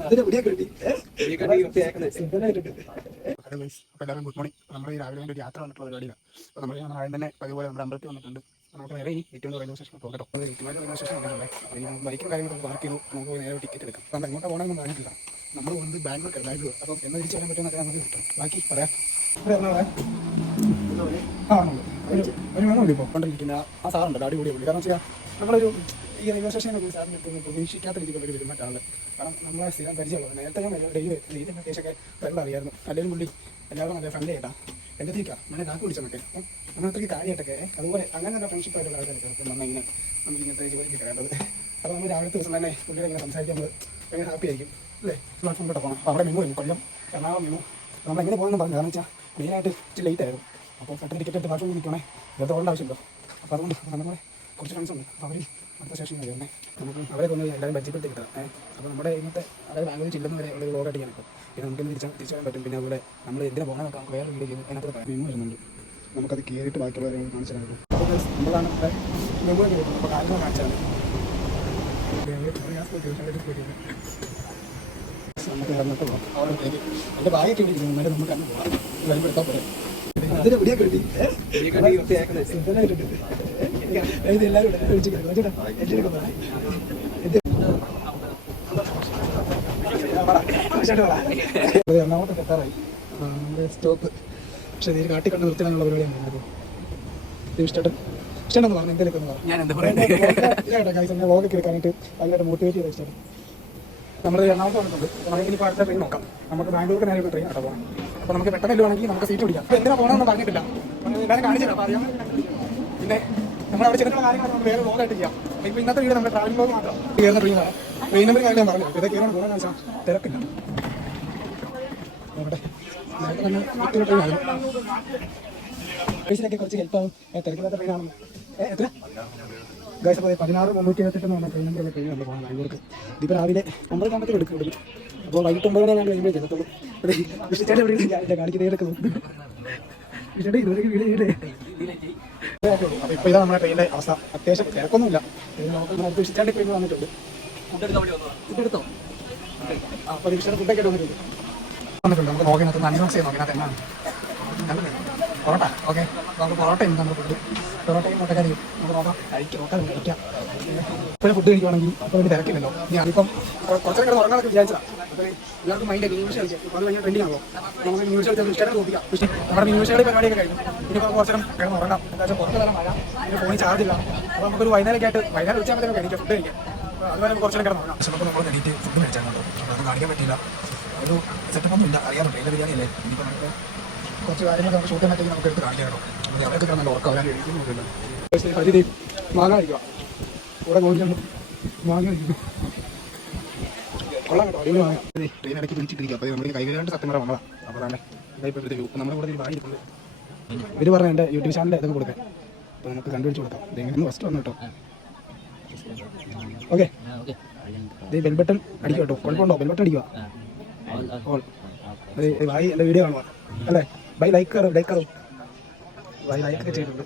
എല്ലാവരും good morning. നമ്മൾ ഈ രാവിലെ ഒരു യാത്ര വന്നിട്ടുള്ള പരിപാടിയിലാണ്. അപ്പോൾ നമ്മൾ ആദ്യം തന്നെ അതുപോലെ നമ്മുടെ അമ്പലത്തിൽ വന്നിട്ടുണ്ട്. നമുക്ക് നേരെ ഈ ഏറ്റവും റെയിൽവേ സ്റ്റേഷനിൽ പോകട്ടോ. ഏറ്റവും റെയിൽവേ സ്റ്റേഷൻ വന്നിട്ടുണ്ട്. ബൈക്കും കാര്യങ്ങളൊക്കെ പാർക്ക് ചെയ്തു. നമുക്ക് നേരെ ടിക്കറ്റ് എടുക്കാം. അപ്പം എങ്ങോട്ട് പോകണമെന്ന് പറഞ്ഞിട്ടില്ല. നമ്മൾ പോകുന്നത് ബാംഗ്ലൂർ. അപ്പം എന്ന് തിരിച്ചു വരാൻ പറ്റുമെന്നൊക്കെ നമുക്ക് കിട്ടും. ബാക്കി പറയാം. ഒരു വേണം മതി. ഇപ്പോൾ കൊണ്ടിരിക്കുന്ന ആ സാറുണ്ട് അടിപൊളി. കാരണം വെച്ചാൽ നമ്മളൊരു ഈ റെയിൽവേ സ്റ്റേഷനൊക്കെ സാറിന് പ്രതീക്ഷിക്കാത്ത രീതിയിലുള്ള ഒരു മറ്റാണ്. കാരണം നമ്മളെ സ്ഥിരം പരിചയമുള്ളത്. നേരത്തെ ഞാൻ ഡെയിലി അത്യാവശ്യമൊക്കെ ഫ്രണ്ട് അറിയായിരുന്നു. അല്ലെങ്കിൽ പുള്ളി എല്ലാവരും നല്ല ഫ്രണ്ട്ലി ആയിട്ടാണ് എൻ്റെ തീക്കാം നല്ല കാക്ക് പിടിച്ചെന്നൊക്കെ. അപ്പം നമ്മളത്രയ്ക്ക് കാര്യമായിട്ടൊക്കെ അതുപോലെ അങ്ങനെ നല്ല ഫ്രണ്ട്ഷിപ്പ് ആയിട്ടുള്ള ആൾക്കാരൊക്കെ നമ്മളിങ്ങനെ നമുക്ക് ഇങ്ങനത്തെ ജോലിക്ക് കയറേണ്ടത്. അപ്പോൾ നമ്മൾ രാവിലത്തെ ദിവസം തന്നെ പുള്ളിയുടെ ഇങ്ങനെ സംസാരിക്കുമ്പോൾ ഭയങ്കര ഹാപ്പി ആയിരിക്കും അല്ലേ. പ്ലാറ്റ്ഫോമിലോട്ട് പോകണം. അപ്പോൾ അവിടെ മെമു വരും, കൊല്ലം എറണാകുളം മെമു. നമ്മളെങ്ങനെ പോകുമെന്ന് പറഞ്ഞു. കാരണം വെച്ചാൽ മെയിനായിട്ട് ഇച്ചിരി ലേറ്റ് ആയിരുന്നു. അപ്പോൾ പെട്ടെന്ന് ടിക്കറ്റ് എടുത്ത് പ്ലാറ്റ്ഫോമിൽ നിൽക്കണേ വെറുതെ പോകേണ്ട ആവശ്യമില്ല. അപ്പോൾ അതുകൊണ്ട് നമ്മളെ കുറച്ച് ഫ്രണ്ട്സ് ഉണ്ട്. അപ്പോൾ അവർ അടുത്ത സ്റ്റേഷനിൽ വരുന്നത് നമുക്ക് അവരെ കൊണ്ട് എല്ലാവരും പരിചയപ്പെടുത്തി കിട്ടാം. അപ്പോൾ നമ്മുടെ ഇന്നത്തെ അതായത് ബാംഗ്ലൂർ ചെല്ലുന്ന വരെ ഉള്ള വ്ലോഗ് അടിക്കാൻ ഇപ്പോൾ പിന്നെ നമുക്ക് തിരിച്ചു വരാൻ പറ്റും. പിന്നെ അതുപോലെ നമ്മൾ എന്തിനാ പോകണം നമുക്ക് വേറെ വീഡിയോ ചെയ്യുന്നത് അതിനകത്ത് മെമു വരുന്നുണ്ട്. നമുക്കത് കയറിയിട്ട് ബാക്കിയുള്ളവരെ കാണിച്ചു തരാൻ പറ്റും. അപ്പോൾ നമ്മളാണ് മെമു കിട്ടുന്നത്. അപ്പോൾ കാര്യങ്ങൾ കാണിച്ചാൽ നമുക്ക് ഇറന്നിട്ട് പോകാം. അവിടത്തേക്ക് എൻ്റെ ബാഗൊക്കെ ഇടിക്കുന്നു. എന്നാലും നമുക്ക് അന്ന് പോകാം. വരുമ്പോഴെത്താൻ പോലെ അതിന് ഇവിടെ കിട്ടി എല്ലാവരും എറണാകുളത്ത് എത്താറായി നമ്മുടെ സ്റ്റോപ്പ്. പക്ഷേ നീര് കാട്ടിക്കണ്ട് നിർത്താനുള്ള പരിപാടിയാണ്. ഇഷ്ടമെന്ന് പറഞ്ഞു എന്തെങ്കിലും ഒന്ന് പറഞ്ഞു വ്ളോഗൊക്കെ എടുക്കാനായിട്ട് ഭയങ്കര മോട്ടിവേറ്റ് ചെയ്ത ഇഷ്ടം. നമ്മൾ എറണാകുളത്ത് വന്നിട്ടുണ്ട്. നമുക്കിപ്പോൾ അടുത്ത ട്രെയിൻ നോക്കാം. നമുക്ക് ബാംഗ്ലൂർക്ക് നേരെ ട്രെയിൻ ആട്ടോ പോകണം. അപ്പോൾ നമുക്ക് പെട്ടെന്ന് ഇല്ലുവാണെങ്കിൽ നമുക്ക് സീറ്റ് പിടിക്കാം. അപ്പോൾ എന്തിനാ പോകണമെന്ന് പറഞ്ഞിട്ടില്ല. എല്ലാവരും കാണിച്ചില്ല. അപ്പോൾ അറിയാൻ പിന്നെ നമ്മളവിടെ ചെന്നിട്ടുള്ള കാര്യങ്ങൾ നമുക്ക് വേറെ വ്ളോഗായിട്ട് ചെയ്യാം. ഇപ്പോൾ ഇന്നത്തെ വീട് നമ്മുടെ ട്രാവലിംഗ് വ്ളോഗ് മാത്രം. കയറുന്ന ട്രെയിനാണ്. ട്രെയിൻ നമ്പർ കാര്യം ഞാൻ പറഞ്ഞു. ഇതേ കയറാൻ പോകണമെന്ന് വെച്ചാൽ തിരക്കില്ല. നോക്കട്ടെ നേരത്തെ തന്നെ മറ്റൊരു ട്രെയിനായിരുന്നു. പൈസയിലൊക്കെ കുറച്ച് ഹെൽപ്പാകും. തിരക്കില്ലാത്ത ട്രെയിനാണ്. എത്ര ഗൈസ്? അപ്പോൾ 16,328 എന്ന് പറഞ്ഞ ട്രെയിൻ നമ്പറുള്ള ട്രെയിൻ നമ്മൾ പോകണം ബാംഗ്ലൂർക്ക്. ഇതിപ്പോൾ രാവിലെ 9 ആകുമ്പോഴത്തേക്ക് എടുക്കും ഇവിടുന്ന്. അപ്പോൾ വൈകിട്ട് 9 വരെ ഞാൻ കഴിയുമ്പോൾ ചെല്ലത്തുള്ളൂ. വിഷ്ണുചേട്ടൻ എവിടെ ഞാൻ കാണിക്കുന്നത് എടുക്കുന്നു. വിഷ്ണുടെ ഇതുവരെ വീട്. അപ്പോൾ ഇപ്പോൾ ഇതാണ് നമ്മുടെ ട്രെയിനിൻ്റെ അവസ്ഥ. അത്യാവശ്യം തിരക്കൊന്നുമില്ല. വിഷ്ണുചേട്ടൻ ഇപ്പോൾ വന്നിട്ടുണ്ട്. ഫുഡെടുത്തോ? അപ്പോൾ വിഷ്ണുടെ ഫുഡൊക്കെ വന്നിട്ടുണ്ട്. നമുക്ക് നോക്കിനകത്ത് അൺബോക്സ് ചെയ്ത് നോക്കിനകത്ത് എന്നാണ് പൊറോട്ട. ഓക്കെ, നമുക്ക് പൊറോട്ടയും നമ്മൾ ഫുഡ് പൊറോട്ടയും മുട്ടക്കറിയും നമുക്ക് നോക്കാം. കഴിക്കാം. ഇപ്പോഴും ഫുഡ് കഴിക്കുവാണെങ്കിൽ അപ്പോൾ വേണ്ടി തിരക്കില്ലല്ലോ. ഇനി അതിപ്പം കുറച്ചൊക്കെ കിടന്ന് ഉറങ്ങാനൊക്കെ വിചാരിച്ചതാണ്. അപ്പോൾ എല്ലാവർക്കും മൈൻഡ് ന്യൂസ് കളിച്ച് അത് ഭയങ്കര ട്രെൻഡിങ് ആണല്ലോ. നമുക്ക് ന്യൂസ് കളിച്ചാൽ ഇഷ്ടം തോന്നിക്കാം. പക്ഷേ നമ്മുടെ ന്യൂസ് കളി പരിപാടിയൊക്കെ കഴിഞ്ഞു. ഇനിയിപ്പോൾ കുറച്ചേരം കിടന്ന് ഉറങ്ങാം. എന്താ വെച്ചാൽ പുറത്ത് വരാൻ മഴ, പിന്നെ ഫോണിൽ ചാർജില്ല. അപ്പോൾ നമുക്കൊരു വൈകുന്നേരമൊക്കെ ആയിട്ട് വൈകുന്നേരം വിളിച്ചാൽ കഴിക്കാം ഫുഡ് കഴിക്കാം. അതുവരെ നമുക്ക് കുറച്ചേരം കിടന്ന് ഉറങ്ങാം. പക്ഷേ നമ്മൾ കഴിയിട്ട് ഫുഡ് കഴിച്ചാൽ അത് കാണിക്കാൻ പറ്റില്ല. ഒരു സെറ്റപ്പൊന്നും ഇല്ല. അറിയാമല്ലോ ട്രെയിനിലെ ബിരിയാണി അല്ലേ. ഇനിയിപ്പോൾ നമുക്ക് കുറച്ച് കാര്യങ്ങൾ നമുക്ക് ഷൂട്ട് ചെയ്യാൻ നമുക്ക് എടുത്ത് കാണിക്കാനോ. അപ്പോൾ അവിടെയൊക്കെ നല്ല ഉറക്കം അവരാൻ എഴുതുന്നില്ല. പരിധി മാങ്ങ കഴിക്കുക. കൂടെ കോഴിക്കുന്നു മാങ്ങ കഴിക്കുന്നു. കൊള്ളാം കേട്ടോ, അടിപൊളി മാങ്ങ. ട്രെയിൻ ഇടയ്ക്ക് പിടിച്ചിട്ടിരിക്കുക. അപ്പോൾ നമ്മൾ കൈകാണ്ട് സത്യം പറയാൻ വന്നതാണ്. അപ്പോൾ തന്നെ ഇതായിപ്പോഴത്തേക്ക് ഇപ്പം നമ്മുടെ കൂടെ ഒരു ഭാര്യ ഇരിക്കുന്നത്. ഇവർ പറഞ്ഞ എൻ്റെ യൂട്യൂബ് ചാനലിൽ ഇതൊക്കെ കൊടുക്കാം. അപ്പോൾ നമുക്ക് കണ്ടുപിടിച്ച് കൊടുക്കാം. ഇതെങ്ങനെ ഫസ്റ്റ് വന്നു കേട്ടോ. ഓക്കെ, ഇത് ബെൽ ബട്ടൺ അടിക്കുക കേട്ടോ. കുഴപ്പമുണ്ടോ? ബെൽ ബട്ടൺ അടിക്കുക. ഓൾ അത് ഭായി എൻ്റെ വീഡിയോ കാണുക അല്ലേ. ബൈ ലൈക്ക് കയറും ബൈ ലൈക്കൊക്കെ ചെയ്തിട്ടുണ്ട്.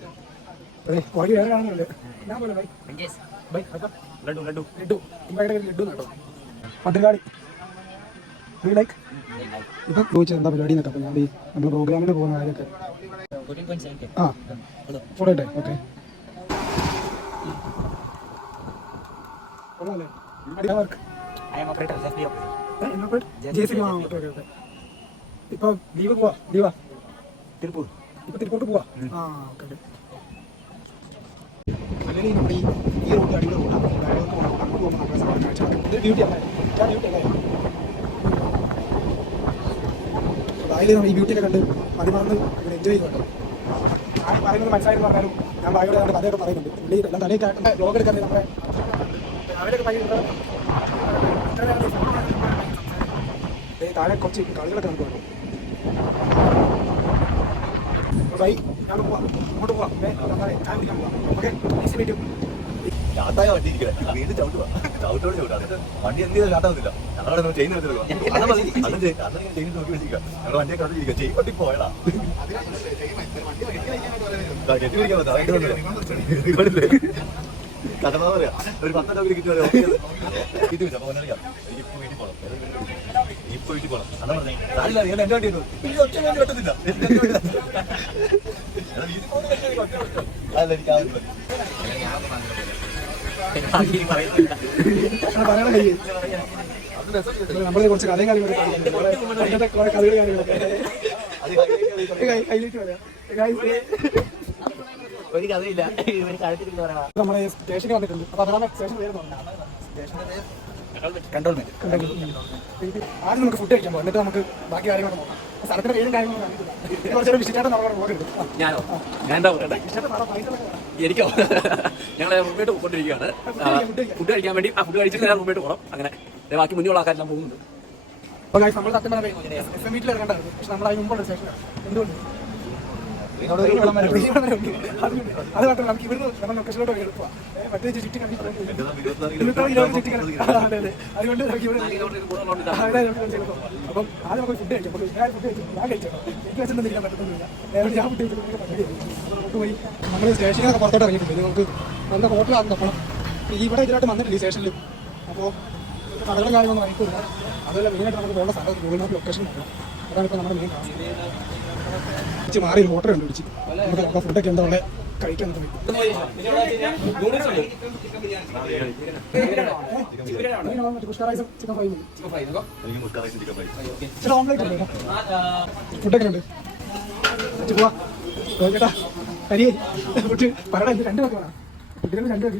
അതെ കുറേ വേറെ കാണുന്നുണ്ട്. ഞാൻ പോലെ ബൈ ബൈ ലഡു ലഡു ലഡു ഇമ്പയുടെ ലഡു കേട്ടോ. പട്ടികാടി ലൈക്ക് ഇപ്പം ചോദിച്ചത് എന്താ പരിപാടി എന്നൊക്കെ. അപ്പോൾ ഞാൻ നമ്മൾ പ്രോഗ്രാമിന് പോകുന്ന കാര്യമൊക്കെ ആ ഫോട്ടോ ഇട്ടെ. ഓക്കെ, കൊള്ളാമല്ലേ? ഇപ്പോൾ ലീവ് പോവാ. ലീവാ തിരുപ്പൂർ. ഇപ്പോൾ തിരുപ്പൂർക്ക് പോവാ. ആ ഓക്കെ. അല്ലെങ്കിൽ നമ്മുടെ ഈ റൂട്ട് അടിപൊളി റൂട്ടാണ്. അങ്ങോട്ട് പോകുമ്പോൾ നമ്മുടെ സാധനം കാഴ്ച ഇത് ബ്യൂട്ടി അല്ലേ. ഞാൻ ബ്യൂട്ടി അല്ലേ. ബായിൽ നമ്മൾ ഈ ബ്യൂട്ടിയൊക്കെ കണ്ട് മതിമറന്ന് ഇവിടെ എൻജോയ് ചെയ്യുന്നുണ്ടോ. ഞാൻ പറയുന്നത് മനസ്സിലായെന്ന് പറഞ്ഞാലും ഞാൻ ബായോടെ കണ്ട് കഥയൊക്കെ പറയുന്നുണ്ട്. പുള്ളി എല്ലാം തലയൊക്കെ ആക്കുന്ന ബ്ലോഗ് എടുക്കാൻ നമ്മുടെ അവരൊക്കെ ഭയങ്കര താഴെ കുറച്ച് കളികളൊക്കെ നമുക്ക് വേണം. ബൈ, ഞാൻ പോവാം. അങ്ങോട്ട് പോവാം. ചായ കുടിക്കാൻ പോവാം. Okay, next meet. യാത്തായ വണ്ടി ഇരിക്കുക വീണ്ടും ചവിട്ടുക ചവിട്ടോട് ചവിട്ടാ വണ്ടി എന്ത് ചെയ്താൽ ഷാട്ടാവുന്നില്ല. ഞങ്ങളവിടെ ചെയിൻ എടുത്തിരിക്കുക. ചെയിൻ നോക്കി വെച്ചിരിക്കുക. ഞങ്ങൾ വണ്ടിയെ കണ്ടിരിക്കുക. ചെയിൻ പൊട്ടി പോയടാ. കെട്ടി പിടിക്കാൻ പറ്റാ. കഥ പറയാ ഒരു 10 രൂപ കിട്ടിയാൽ ഇത് വെച്ചാൽ എനിക്ക് വീട്ടിൽ പോകണം. ഇപ്പൊ വീട്ടിൽ പോകണം അതാ പറഞ്ഞേ സാരില്ല ഞാൻ എന്റെ വണ്ടി ഒറ്റ വേണ്ടി പറ്റത്തില്ല അല്ല എനിക്ക് പറയണ നമ്മളെ കുറച്ച് കഥയും കാര്യങ്ങളൊക്കെ കുറെ കഥകൾ കാര്യങ്ങളൊക്കെ കയ്യിലേക്ക് പറയാം ഒരു കഥയില്ല നമ്മളെ സ്റ്റേഷനിൽ വന്നിട്ടുണ്ട് അപ്പൊ അതാണ് സ്റ്റേഷൻ പേര് കൺട്രോൾമെന്റ് ആദ്യം നമുക്ക് ഫുഡ് കഴിക്കാൻ പോകാം എന്നിട്ട് നമുക്ക് ബാക്കി കാര്യങ്ങളൊക്കെ നോക്കാം സ്ഥലത്തിന്റെ പേരും കാര്യങ്ങളും കുറച്ചൊരു വിശിഷ്ടായിട്ട് നമ്മളോട് പോകരുത് ഞാനോ ഞാൻ എന്താ പറയട്ടെ എനിക്കോ ഞങ്ങളെ റൂമിലോട്ട് പോയിക്കൊണ്ടിരിക്കുകയാണ് ഫുഡ് കഴിക്കാൻ വേണ്ടി ഫുഡ് കഴിച്ചിട്ട് ഞാൻ റൂമിലോട്ട് പോകണം അങ്ങനെ ബാക്കി മുന്നിലുള്ള ആൾക്കാരെല്ലാം പോകുന്നുണ്ട് അപ്പൊ നമ്മൾ സത്യം പറയാം വീട്ടിൽ ഇറങ്ങണ്ടായിരുന്നു പക്ഷെ നമ്മൾ അതിന് മുമ്പുള്ള സ്റ്റേഷൻ എന്തുകൊണ്ട് അത് മാത്രമല്ല നമുക്ക് ഇവിടുന്ന് നമ്മൾ ലൊക്കേഷനിലോട്ട് എളുപ്പമാണ് പ്രത്യേകിച്ച് ചുറ്റി കണ്ടിട്ട് അതുകൊണ്ട് നമുക്ക് ഇവിടെ അപ്പം ആദ്യം നമുക്ക് ഫുഡ് കഴിക്കാം ഞാൻ ഫുഡ് കഴിച്ചു ഞാൻ കഴിച്ചോ എനിക്ക് വെച്ചിട്ടുണ്ടെങ്കിൽ പറ്റുന്നില്ല ഞാൻ ഫുഡ് കഴിച്ചിട്ട് നമുക്ക് പോയി നമ്മൾ സ്റ്റേഷനിലൊക്കെ പുറത്തോട്ട് ഇറങ്ങിയിട്ടുണ്ട് നമുക്ക് നല്ല ഹോട്ടലാണ് നോക്കണം ഇവിടെ ഇതിലായിട്ട് വന്നിട്ടില്ല ഈ സ്റ്റേഷനിൽ അപ്പോൾ കടകളും കാര്യങ്ങളൊന്നും വഴിക്കില്ല അതുപോലെ മെയിനായിട്ട് നമുക്ക് പോകേണ്ട സ്ഥലം ഗൂഗിൾ മാപ്പ് ലൊക്കേഷൻ നോക്കണം അതാണ് ഇപ്പോൾ നമ്മുടെ മെയിൻ ടാസ്ക് മാറി ഒരു ഹോട്ടൽ കണ്ടുപിടിച്ച് നമുക്ക് ഫുഡൊക്കെ എന്താ ഉള്ളത് കഴിക്കാൻ ഫുഡൊക്കെ ഉണ്ട് പോവാ ചേട്ടാ കരിയേ ഫുഡ് പറയണ രണ്ട് പേർക്ക് വേണം കുട്ടികൾ രണ്ട് പേർക്ക്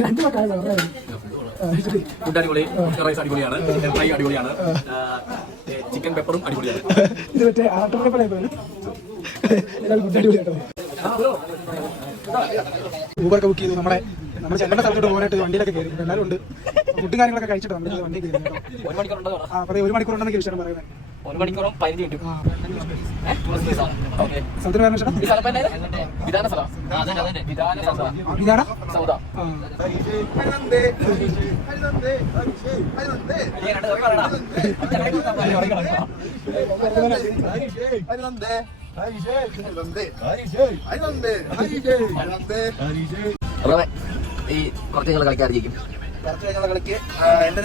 രണ്ട് പേർക്കായല്ലോ ഫുഡ് അടിപൊളി റൈസ് അടിപൊളിയാണ് ഫ്രൈ അടിപൊളിയാണ് ചിക്കൻ പെപ്പറും അടിപൊളിയാണ് ഇത് മറ്റേ ആട്ടോടെ ഫുഡ് അടിപൊളിയാട്ടോ ഊബറൊക്കെ ബുക്ക് ചെയ്തു നമ്മുടെ ചെല്ലേണ്ട സ്ഥലത്തോട്ട് പോകാനായിട്ട് വണ്ടിയിലൊക്കെ കയറി എല്ലാവരും ഉണ്ട് ഫുഡും കാര്യങ്ങളൊക്കെ കഴിച്ചിട്ട് നമ്മൾ വണ്ടി കയറി അതെ 1 മണിക്കൂർ ഉണ്ടെന്നൊക്കെ വിഷയം പറയുന്നത് 1 മണിക്കൂറും 15 മിനിറ്റും സ്ഥലത്തിന് വേണം വിധാന സൗദ ഈ കുറച്ച് നിങ്ങൾ കളിക്കാറിരിക്കും കുറച്ച് കഴിഞ്ഞുള്ള കളിക്ക് എന്റെ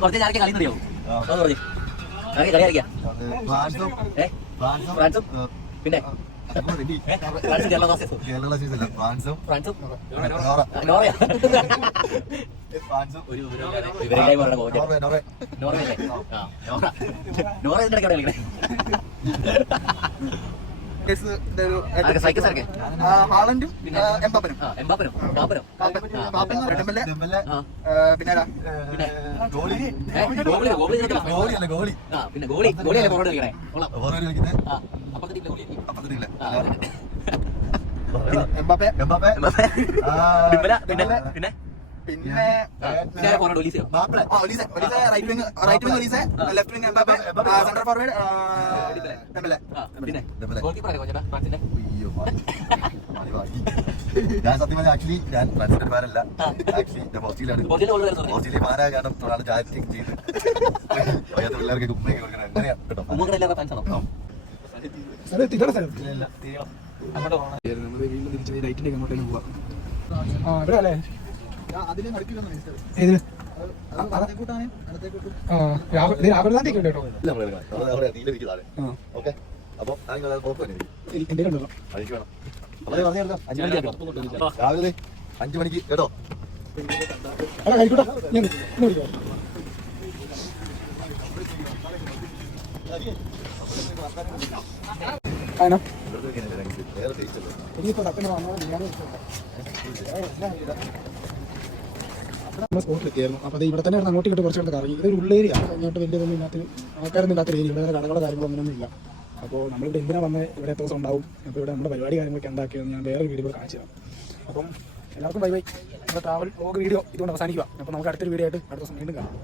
കുറച്ച് ഞാനൊക്കെ കളി അറിയാമോ പറഞ്ഞു കളി കളിക്കാം ഫ്രാൻസും പിന്നെ കേരള ഫ്രാൻസും നോറയാ നോറ ഇതിന്റെ കളിക്കണേ ഹാളൻഡും എംബാപ്പനും പിന്നെ ഗോളിയല്ലേ പുറകോട്ട് കളിക്കണേ പിന്നെ പിന്നെ right wing left wing Mbappe centre forward ഞാൻ സത്യം പറഞ്ഞ ആക്ച്വലി ഞാൻ ഫ്രാൻസിന്റെ ഫാനല്ല ആക്ച്വലി പോർച്ചുഗലാണ് പോർച്ചുഗലിൽ ഫാനായ കാരണം ഒരാൾ ചാറ്റിങ് ചെയ്ത് വയ്യാത്ത പിള്ളേർക്ക് കുപ്പയൊക്കെ കൊടുക്കണം എങ്ങനെയാ കേട്ടോ ലൈറ്റിന്റെ അങ്ങോട്ടേക്ക് പോവാം ഇവിടെ അല്ലേ രാഹുൽ ഗാന്ധി ഒക്കെ ഉണ്ട് കേട്ടോ എന്റെ ഉണ്ടല്ലോ രാവിലെ 5 മണിക്ക് കേട്ടോ അല്ല കഴിക്കൂട്ടോ ഞാൻ വിളിക്കാം കാരണം ഇനിയിപ്പോ നമ്മൾ സ്പോട്ടിലെത്തിയായിരുന്നു അപ്പോൾ അത് ഇവിടെ തന്നെ അങ്ങോട്ട് ഇങ്ങോട്ട് കുറച്ചുകൊണ്ട് കറങ്ങി ഇതൊരു ഉള്ളേരിയ അങ്ങോട്ട് വലിയതൊന്നും ഇല്ലാത്തൊരു ആൾക്കാരൊന്നും ഇല്ലാത്തൊരു ഏരിയ ഇവിടെ കടകളോ കാര്യങ്ങളോ ഒന്നും ഇല്ല അപ്പോൾ നമ്മളിവിടെ എന്തിനാ വന്നത് ഇവിടെ എത്ര ദിവസം ഉണ്ടാവും അപ്പോൾ ഇവിടെ നമ്മുടെ പരിപാടി കാര്യങ്ങളൊക്കെ ഉണ്ടാക്കിയെന്ന് ഞാൻ വേറെ വീഡിയോ കാണിച്ചു തരാം അപ്പം എല്ലാവർക്കും ബൈ ബൈ നമ്മുടെ ട്രാവൽ വ്ലോഗ് വീഡിയോ ഇതുകൊണ്ട് അവസാനിക്കുക അപ്പോൾ നമുക്ക് അടുത്തൊരു വീഡിയോ ആയിട്ട് അടുത്ത ദിവസം വീണ്ടും കാണാം.